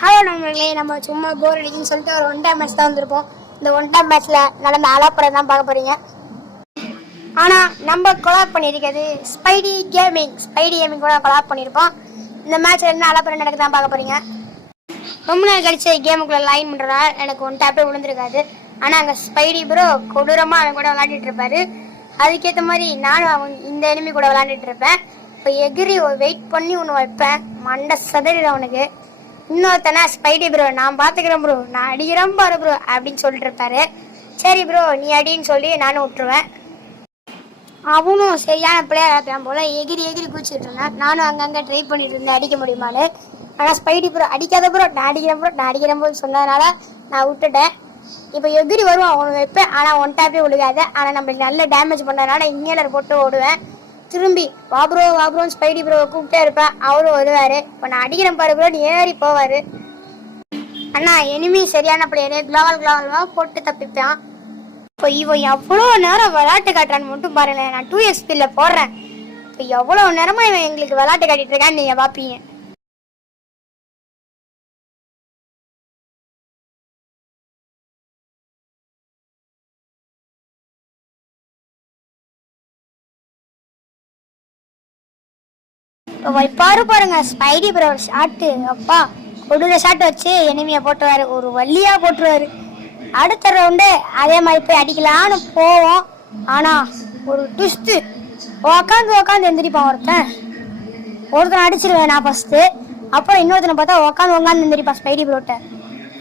Hello நண்பர்களே, நம்ம சும்மா போர் அடிக்குன்னு சொல்லிட்டு ஒரு ஒன் டைம் மேட்ச் தான் வந்திருப்போம். இந்த ஒன் டைம் மேட்ச்சில் நடந்த அலாப்பறை தான் பார்க்க போகிறீங்க. ஆனால் நம்ம கொலாப் பண்ணியிருக்கிறது ஸ்பைடி கேமிங் கூட கொலாப் பண்ணியிருப்போம். இந்த மேட்ச்சில் என்ன அலாப்பறை நடக்குது தான் பார்க்க போகிறீங்க. ரொம்ப நாள் கழிச்சு கேமுக்குள்ளே லைன் பண்ணுறதுனால எனக்கு ஒன் டேப்பே விழுந்திருக்காது. ஆனால் அங்கே ஸ்பைடி ப்ரோ கொடூரமாக அவன் கூட விளாண்டுட்டு இருப்பாரு. அதுக்கேற்ற மாதிரி நானும் இந்த எனிமி கூட விளாண்டுட்டு இருப்பேன். இப்போ எகிரி வெயிட் பண்ணி ஒன்று வைப்பேன், மண்டை சதறிடும் அவனுக்கு. இன்னொருத்தனா ஸ்பைடி ப்ரோ நான் பார்த்துக்கிறேன் ப்ரோ, நான் அடிக்கிறேன் பாரு ப்ரோ அப்படின்னு சொல்லிட்டு இருப்பாரு. சரி ப்ரோ நீ அடின்னு சொல்லி நானும் விட்டுருவேன். அவனும் சரியான பிளேயர் ஆப்பான் போல எகிரி குதிச்சுட்டு இருந்தேன். நானும் அங்கங்கே ட்ரை பண்ணிட்டு இருந்தேன் அடிக்க முடியுமான்னு. ஆனால் ஸ்பைடி ப்ரோ அடிக்காத ப்ரோ நான் அடிக்கிறேன் ப்ரோ சொன்னதுனால நான் விட்டுட்டேன். இப்போ எகிரி வருவான் அவனு வைப்பேன், ஆனால் ஒன் டேப்பே விழுகாது. ஆனால் நம்மளுக்கு நல்ல டேமேஜ் பண்ணதுனால இன்ஹேலர் போட்டு ஓடுவேன். திரும்பி வாப்ரோன்னு ஸ்பைடி ப்ரோவை கூப்பிட்டே இருப்பேன், அவரும் வருவார். இப்போ நான் அடிக்கிறேன் பாரு ப்ரோ நீ ஏறி போவார். அண்ணா எனிமி சரியான பிளேயரு, குளோவல் போட்டு தப்பிப்பான். இப்போ இவன் எவ்வளோ நேரம் விளையாட்டு காட்டுறான்னு மட்டும் பாருங்களேன். நான் 2 XP போடுறேன். இப்போ எவ்வளோ நேரமா இவன் எங்களுக்கு விளையாட்டு காட்டிட்டு இருக்கான்னு நீங்கள் பார்ப்பீங்க. பாருங்க ஸ்பைடி ப்ரோ ஷாட்டு, அப்பா கொடூர ஷாட் வச்சு எனிமியை போட்டுருவாரு, ஒரு வள்ளியா போட்டுருவாரு. அடுத்த ரவுண்டு அதே மாதிரி போய் அடிக்கலான்னு போவோம். ஆனா ஒரு ட்விஸ்ட், உக்காந்து எந்திரிப்பான் ஒருத்தன் அடிச்சிருவேன் நான் ஃபர்ஸ்ட். அப்புறம் இன்னொருத்தனை பார்த்தா உக்காந்து எந்திரிப்பான் ஸ்பைடி ப்ரோட்ட.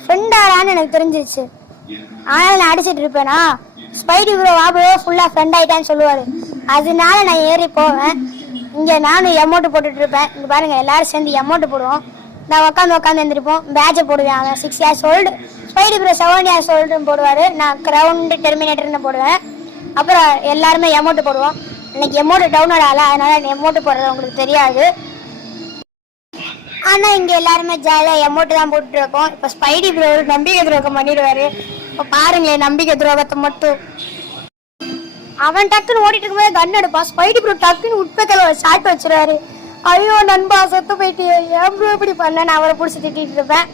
ஃப்ரெண்டாரான்னு எனக்கு தெரிஞ்சிருச்சு. ஆனால் நான் அடிச்சிட்டு இருப்பேனா ஸ்பைடி ப்ரோ ஃபுல்லா ஃப்ரெண்ட் ஆயிட்டான்னு சொல்லுவாரு. அதனால நான் ஏறி போவேன். இங்கே நானும் எமௌண்ட் போட்டுட்டு இருப்பேன். இங்கே பாருங்க எல்லாரும் சேர்ந்து எமௌண்ட் போடுவோம். நான் உட்காந்து எழுந்திருப்போம். பேட்சை போடுவேன். அவன் 6 years old, Spidey bro 7 years oldன்னு போடுவார். நான் கிரவுண்டு டெர்மினேட்டர்னு போடுவேன். அப்புறம் எல்லாருமே எமௌண்ட் போடுவோம். இன்னைக்கு எமௌண்ட் டவுன்லோட் ஆகல, அதனால எமௌண்ட் போடுறது உங்களுக்கு தெரியாது. ஆனால் இங்கே எல்லாருமே ஜாலியாக எமௌண்ட் தான் போட்டுட்டு இருக்கோம். இப்போ ஸ்பைடி ப்ரோ நம்பிக்கை துரோகம் பண்ணிடுவார். இப்போ பாருங்களேன் நம்பிக்கை துரோகத்தை மட்டும். அவன் டக்குன்னு ஓடிட்டு இருக்கும்போது கன் எடுப்பான். ஸ்பைடி ப்ரோ டக்குன்னு உட்பக்கல ஒரு ஷாட் வச்சிருவாரு. ஐயோ நண்பா செத்து போயிட்டு ஏன் ப்ரோ இப்படி பண்ண, நான் அவரை பிடிச்சி திட்டிட்டு இருப்பேன்.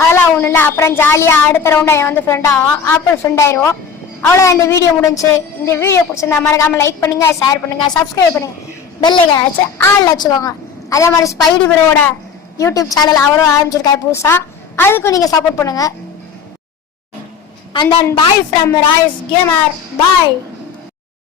அதெல்லாம் ஒன்றும் இல்லை. அப்புறம் ஜாலியாக அடுத்த ரவுண்ட் அவன் வந்து ஃப்ரெண்ட் ஆகும். அப்புறம் ஃப்ரெண்ட் ஆயிடுவோம். அவ்வளோ இந்த வீடியோ முடிஞ்சு. இந்த வீடியோ பிடிச்சிருந்தா மறக்காம லைக் பண்ணுங்க, ஷேர் பண்ணுங்க, சப்ஸ்கிரைப் பண்ணுங்க, பெல் ஐகான் வச்சு ஆள் வச்சுக்கோங்க. அதே மாதிரி ஸ்பைடி ப்ரோவோட யூடியூப் சேனல் அவரும் ஆரம்பிச்சிருக்காரு புதுசா, அதுக்கும் நீங்கள் சப்போர்ட் பண்ணுங்க. And then bye from Rise Gamer. Bye.